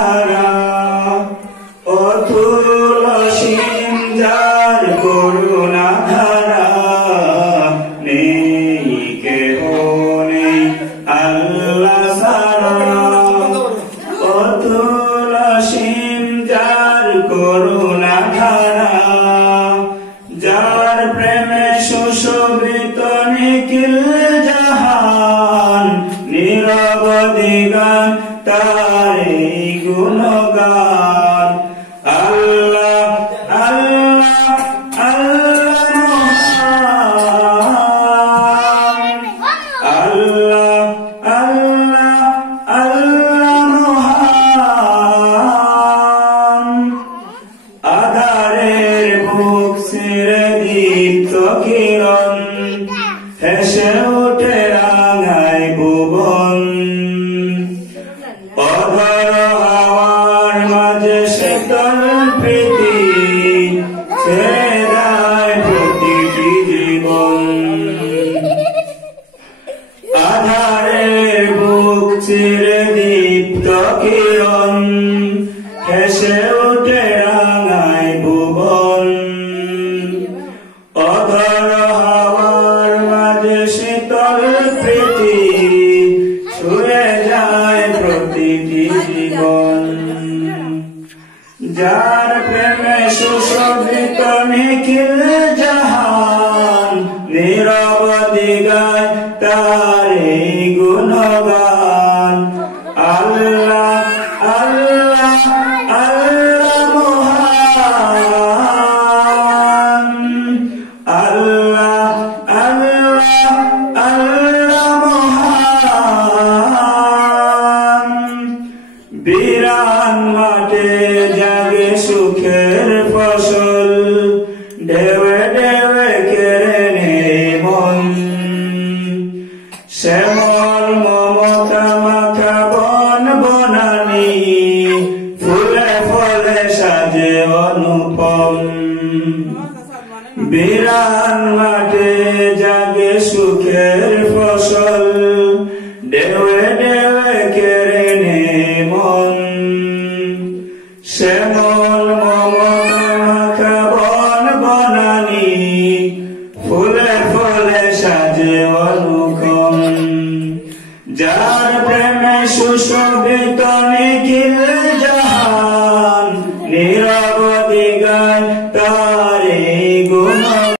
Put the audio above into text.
ধারা অতুল অসীম যার করুণা ধারা নেই কেহ নেই আল্লাহ ছাড়া অতুল অসীম যার করুণা ধারা যার প্রেমে সুশোভিত নিখিল জাহান নিরবধি গান তার এই গুণগান আল্লাহ আল্লাহ আল্লাহ আল্লাহ আল্লাহ আল্লাহ আধারের বুক ছিঁড়ে দীপ্ত কিরণ হেসে উঠে রাঙায় ভুবন অধর হাওয়ার মাঝে শীতল প্রীতি ছেড়ে যায় প্রতিটি জীবন আধারের বুক চিরে দীপ্ত কিরণ হেসে উঠে রাঙায় ভুবন অধর হাওয়ার মাঝে শীতল প্রীতি ছুঁয়ে যায় প্রতিটি জীবন যার প্রেমে সুশোভিত নিখিল জাহান নিরবধি গায় তার এই গুণগান আল্লাহ আল্লাহ আল্লাহ মহান আল্লাহ আল্লাহ আল্লাহ মহান বিরান মাঠে জাগে সুখের ফসল ঢেউয়ে ঢেউয়ে কেড়ে নেয় মন শ্যামল মমতা মাখা বন বনানি ফুলে ফলে সাজে অনুপম বিরান মাঠে জাগে সুখের ফসল ঢেউয়ে ঢেউয়ে কেড়ে নেয় মন শ্যামল মমতা মাখা বন বনানি ফুলে ফলে সাজে অনুপম যার প্রেমে সুশোভিত